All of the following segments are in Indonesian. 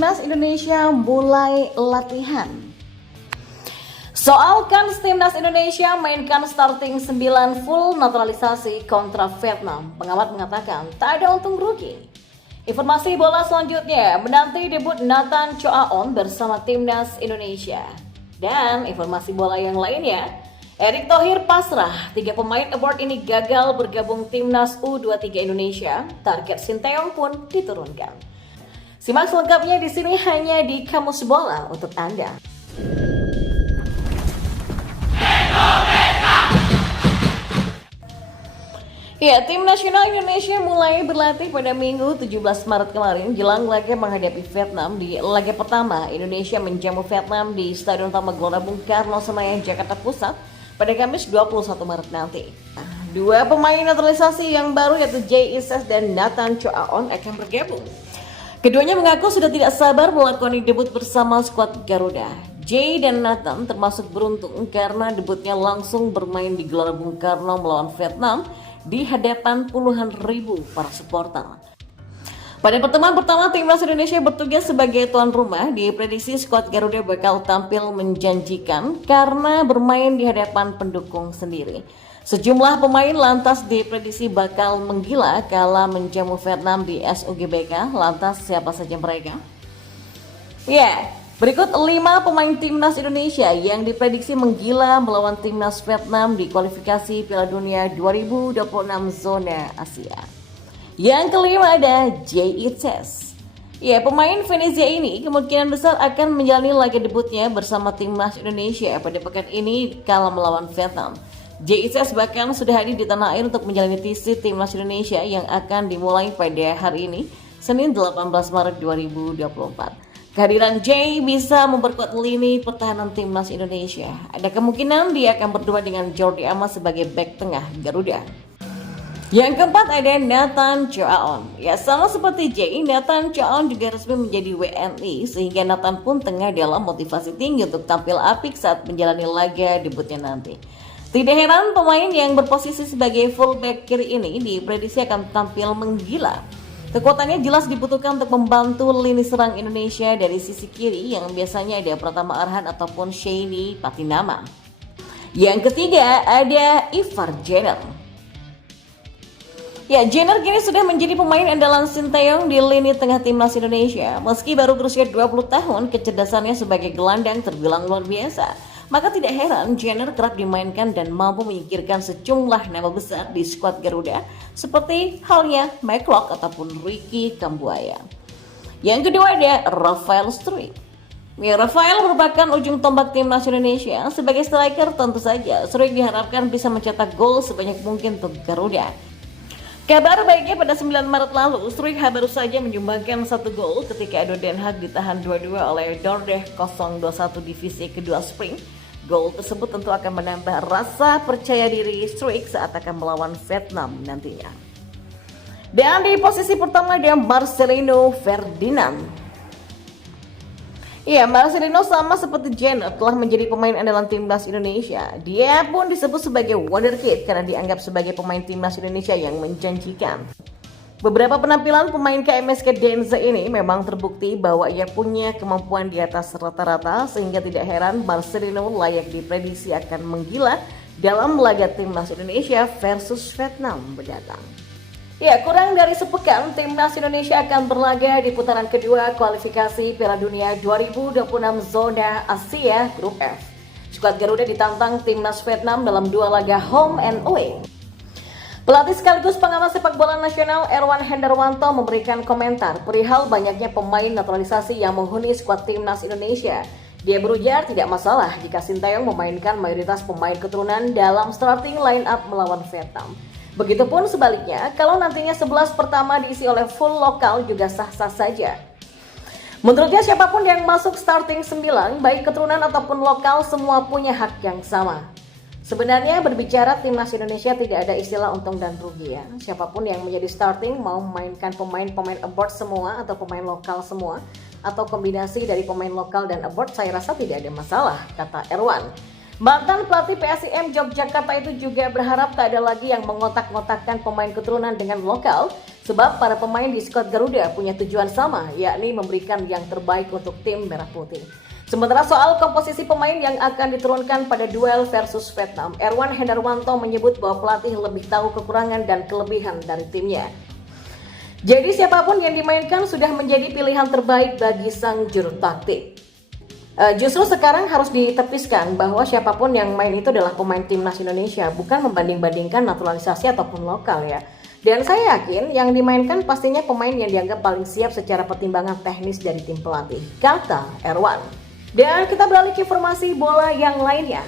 Timnas Indonesia mulai latihan. Soal kans Timnas Indonesia mainkan starting 9 full naturalisasi kontra Vietnam, pengamat mengatakan tak ada untung rugi. Informasi bola selanjutnya menanti debut Nathan Choaon bersama Timnas Indonesia. Dan informasi bola yang lainnya, Erick Thohir pasrah, 3 pemain abroad ini gagal bergabung Timnas U23 Indonesia, target Sinteyong pun diturunkan. Simak selengkapnya di sini hanya di Kamus Bola untuk Anda. Ya, Tim Nasional Indonesia mulai berlatih pada Minggu 17 Maret kemarin jelang laga menghadapi Vietnam. Di laga pertama, Indonesia menjamu Vietnam di Stadion Utama Gelora Bung Karno, Senayan, Jakarta Pusat pada Kamis 21 Maret nanti. Dua pemain naturalisasi yang baru yaitu Jay Ises dan Nathan Choaon akan bergabung. Keduanya mengaku sudah tidak sabar melakoni debut bersama skuad Garuda. Jay dan Nathan termasuk beruntung karena debutnya langsung bermain di Gelora Bung Karno melawan Vietnam di hadapan puluhan ribu para supporter. Pada pertemuan pertama, Timnas Indonesia bertugas sebagai tuan rumah. Diprediksi skuad Garuda bakal tampil menjanjikan karena bermain di hadapan pendukung sendiri. Sejumlah pemain lantas diprediksi bakal menggila kala menjamu Vietnam di SUGBK. Lantas siapa saja mereka? Berikut 5 pemain Timnas Indonesia yang diprediksi menggila melawan Timnas Vietnam di kualifikasi Piala Dunia 2026 zona Asia. Yang kelima ada Jay Ises. Pemain Venezia ini kemungkinan besar akan menjalani laga debutnya bersama Timnas Indonesia pada pekan ini kala melawan Vietnam. Jay Ises bahkan sudah hadir di tanah air untuk menjalani TC Timnas Indonesia yang akan dimulai pada hari ini, Senin 18 Maret 2024. Kehadiran Jay bisa memperkuat lini pertahanan Timnas Indonesia. Ada kemungkinan dia akan berdua dengan Jordi Amat sebagai bek tengah Garuda. Yang keempat ada Nathan Choaon. Sama seperti Jay, Nathan Choaon juga resmi menjadi WNI sehingga Nathan pun tengah dalam motivasi tinggi untuk tampil apik saat menjalani laga debutnya nanti. Tidak heran pemain yang berposisi sebagai fullback kiri ini diprediksi akan tampil menggila. Kekuatannya jelas dibutuhkan untuk membantu lini serang Indonesia dari sisi kiri yang biasanya ada Pratama Arhan ataupun Sheini Patinama. Yang ketiga ada Ivar Jenner. Jenner kini sudah menjadi pemain andalan Sinteyong di lini tengah Timnas Indonesia. Meski baru berusia 20 tahun, kecerdasannya sebagai gelandang terbilang luar biasa. Maka tidak heran Jenner kerap dimainkan dan mampu menyingkirkan sejumlah nama besar di skuad Garuda seperti halnya Mike Locke ataupun Ricky Kambuaya. Yang kedua ada Rafael Struijk. Rafael merupakan ujung tombak Timnas Indonesia. Sebagai striker tentu saja Struijk diharapkan bisa mencetak gol sebanyak mungkin untuk Garuda. Kabar baiknya pada 9 Maret lalu, Struijk baru saja menyumbangkan 1 gol ketika Ado Den Haag ditahan 2-2 oleh Dordrecht 021 divisi kedua Spring. Gol tersebut tentu akan menambah rasa percaya diri Struijk saat akan melawan Vietnam nantinya. Dan di posisi pertama ada Marcelino Ferdinand. Marcelino sama seperti Jenner telah menjadi pemain andalan Timnas Indonesia. Dia pun disebut sebagai wonderkid karena dianggap sebagai pemain Timnas Indonesia yang menjanjikan. Beberapa penampilan pemain KMSK Denza ini memang terbukti bahwa ia punya kemampuan di atas rata-rata sehingga tidak heran Marcelino layak diprediksi akan menggila dalam laga Timnas Indonesia versus Vietnam mendatang. Kurang dari sepekan Timnas Indonesia akan berlaga di putaran kedua kualifikasi Piala Dunia 2026 zona Asia Grup F. Skuad Garuda ditantang Timnas Vietnam dalam 2 laga home and away. Pelatih sekaligus pengamat sepak bola nasional Erwan Hendarwanto memberikan komentar perihal banyaknya pemain naturalisasi yang menghuni skuad Timnas Indonesia. Dia berujar tidak masalah jika Sinteyong memainkan mayoritas pemain keturunan dalam starting line up melawan Vietnam. Begitupun sebaliknya, kalau nantinya 11 pertama diisi oleh full lokal juga sah-sah saja. Menurutnya siapapun yang masuk starting 9, baik keturunan ataupun lokal semua punya hak yang sama. Sebenarnya berbicara Timnas Indonesia tidak ada istilah untung dan rugi ya. Siapapun yang menjadi starting mau memainkan pemain abroad semua atau pemain lokal semua atau kombinasi dari pemain lokal dan abroad saya rasa tidak ada masalah, kata Erwan. Mantan pelatih PSIM Yogyakarta itu juga berharap tak ada lagi yang mengotak-ngotakkan pemain keturunan dengan lokal Sebab para pemain di skuad Garuda punya tujuan sama, yakni memberikan yang terbaik untuk tim Merah Putih. Sementara soal komposisi pemain yang akan diturunkan pada duel versus Vietnam, Erwan Hendarwanto menyebut bahwa pelatih lebih tahu kekurangan dan kelebihan dari timnya. Jadi siapapun yang dimainkan sudah menjadi pilihan terbaik bagi sang juru taktik. Justru sekarang harus ditepiskan bahwa siapapun yang main itu adalah pemain timnas Indonesia, bukan membanding-bandingkan naturalisasi ataupun lokal ya. Dan saya yakin yang dimainkan pastinya pemain yang dianggap paling siap secara pertimbangan teknis dari tim pelatih, kata Erwan. Dan kita beralih ke informasi bola yang lainnya.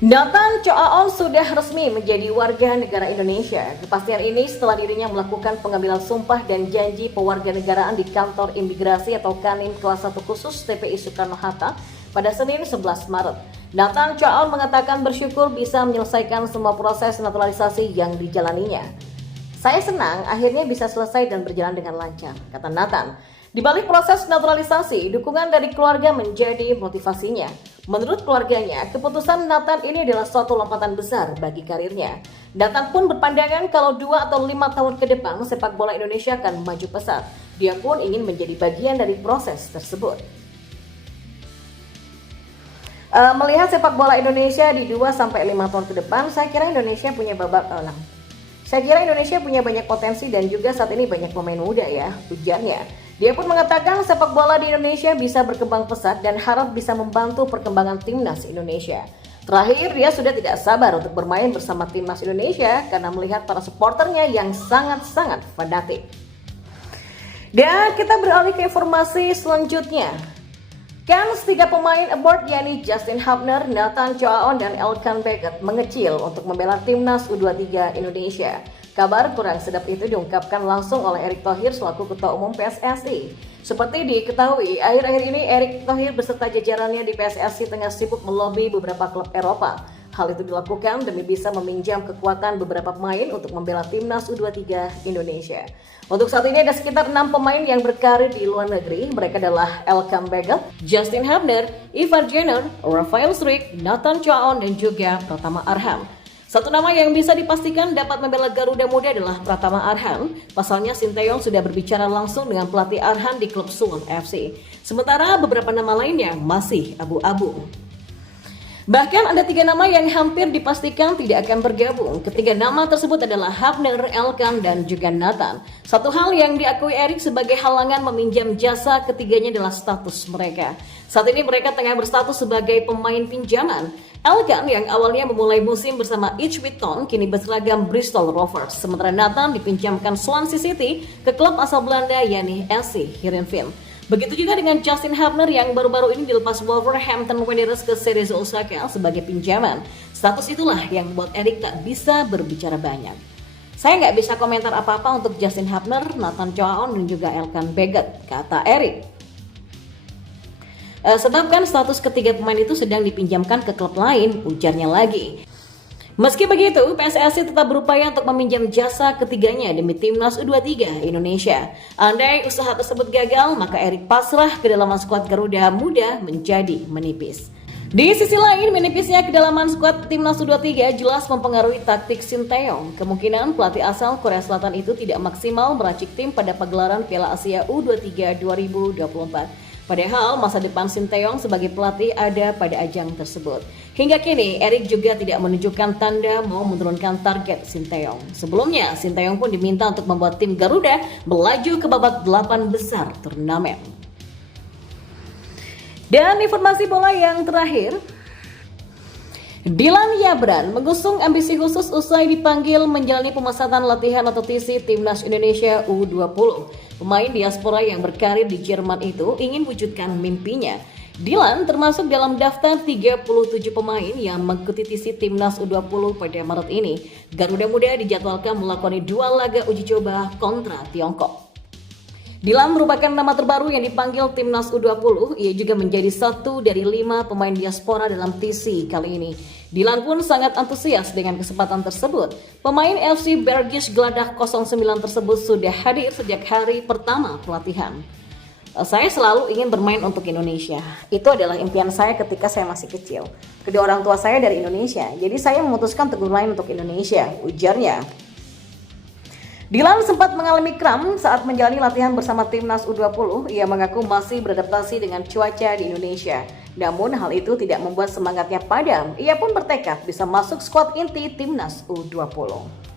Nathan Choaon sudah resmi menjadi warga negara Indonesia. Kepastian ini setelah dirinya melakukan pengambilan sumpah dan janji pewarganegaraan di kantor imigrasi atau Kanim kelas 1 khusus TPI Soekarno-Hatta pada Senin 11 Maret. Nathan Choaon mengatakan bersyukur bisa menyelesaikan semua proses naturalisasi yang dijalaninya. Saya senang akhirnya bisa selesai dan berjalan dengan lancar, kata Nathan. Di balik proses naturalisasi, dukungan dari keluarga menjadi motivasinya. Menurut keluarganya, keputusan Nathan ini adalah suatu lompatan besar bagi karirnya. Nathan pun berpandangan kalau 2 atau 5 tahun ke depan sepak bola Indonesia akan maju pesat. Dia pun ingin menjadi bagian dari proses tersebut. Melihat sepak bola Indonesia di 2 sampai 5 tahun ke depan, saya kira Indonesia punya banyak potensi dan juga saat ini banyak pemain muda ya, ujarnya. Dia pun mengatakan sepak bola di Indonesia bisa berkembang pesat dan harap bisa membantu perkembangan timnas Indonesia. Terakhir, dia sudah tidak sabar untuk bermain bersama timnas Indonesia karena melihat para supporternya yang sangat-sangat fanatik. Dan kita beralih ke informasi selanjutnya. Kans 3 pemain abroad yakni Justin Hubner, Nathan Choaon, dan Elkan Baggett mengecil untuk membela timnas U23 Indonesia. Kabar kurang sedap itu diungkapkan langsung oleh Erick Thohir selaku Ketua Umum PSSI. Seperti diketahui, akhir-akhir ini Erick Thohir beserta jajarannya di PSSI tengah sibuk melobi beberapa klub Eropa. Hal itu dilakukan demi bisa meminjam kekuatan beberapa pemain untuk membela timnas U23 Indonesia. Untuk saat ini ada sekitar 6 pemain yang berkarir di luar negeri. Mereka adalah Elkan Baggett, Justin Hubner, Ivar Jenner, Rafael Struijk, Nathan Choaon, dan juga Pratama Arhan. Satu nama yang bisa dipastikan dapat membela Garuda Muda adalah Pratama Arhan. Pasalnya Sinteyong sudah berbicara langsung dengan pelatih Arhan di klub Suwon FC. Sementara beberapa nama lainnya masih abu-abu. Bahkan ada 3 nama yang hampir dipastikan tidak akan bergabung. Ketiga nama tersebut adalah Hubner, Elkan, dan juga Nathan. Satu hal yang diakui Erick sebagai halangan meminjam jasa ketiganya adalah status mereka. Saat ini mereka tengah berstatus sebagai pemain pinjaman. Elkan yang awalnya memulai musim bersama Ipswich Town kini berseragam Bristol Rovers. Sementara Nathan dipinjamkan Swansea City ke klub asal Belanda yakni SC Heerenveen. Begitu juga dengan Justin Hubner yang baru-baru ini dilepas Wolverhampton Wanderers ke Serie A Osaka sebagai pinjaman. Status itulah yang membuat Erick tak bisa berbicara banyak. Saya nggak bisa komentar apa-apa untuk Justin Hubner, Nathan Choaon, dan juga Elkan Baggett, kata Erick. Sebab kan status ketiga pemain itu sedang dipinjamkan ke klub lain, ujarnya lagi. Meski begitu, PSSI tetap berupaya untuk meminjam jasa ketiganya demi timnas U23 Indonesia. Andai usaha tersebut gagal, maka Erick pasrah kedalaman skuad Garuda Muda menjadi menipis. Di sisi lain, menipisnya kedalaman skuad timnas U23 jelas mempengaruhi taktik Sinteyong. Kemungkinan pelatih asal Korea Selatan itu tidak maksimal meracik tim pada pagelaran Piala Asia U23 2024. Padahal masa depan Sinteyong sebagai pelatih ada pada ajang tersebut. Hingga kini, Erick juga tidak menunjukkan tanda mau menurunkan target Sinteyong. Sebelumnya, Sinteyong pun diminta untuk membuat tim Garuda melaju ke babak 8 besar turnamen. Dan informasi bola yang terakhir, Dylan Yabran mengusung ambisi khusus usai dipanggil menjalani pemusatan latihan atau TC Timnas Indonesia U20. Pemain diaspora yang berkarir di Jerman itu ingin wujudkan mimpinya. Dylan termasuk dalam daftar 37 pemain yang mengikuti TC Timnas U20 pada Maret ini. Garuda Muda dijadwalkan melakoni 2 laga uji coba kontra Tiongkok. Dylan merupakan nama terbaru yang dipanggil Timnas U20. Ia juga menjadi satu dari 5 pemain diaspora dalam TC kali ini. Dylan pun sangat antusias dengan kesempatan tersebut. Pemain FC Bergisch Gladbach 09 tersebut sudah hadir sejak hari pertama pelatihan. Saya selalu ingin bermain untuk Indonesia. Itu adalah impian saya ketika saya masih kecil. Kedua orang tua saya dari Indonesia, jadi saya memutuskan untuk bermain untuk Indonesia, ujarnya. Dilan sempat mengalami kram saat menjalani latihan bersama timnas U20. Ia mengaku masih beradaptasi dengan cuaca di Indonesia. Namun hal itu tidak membuat semangatnya padam. Ia pun bertekad bisa masuk skuad inti timnas U20.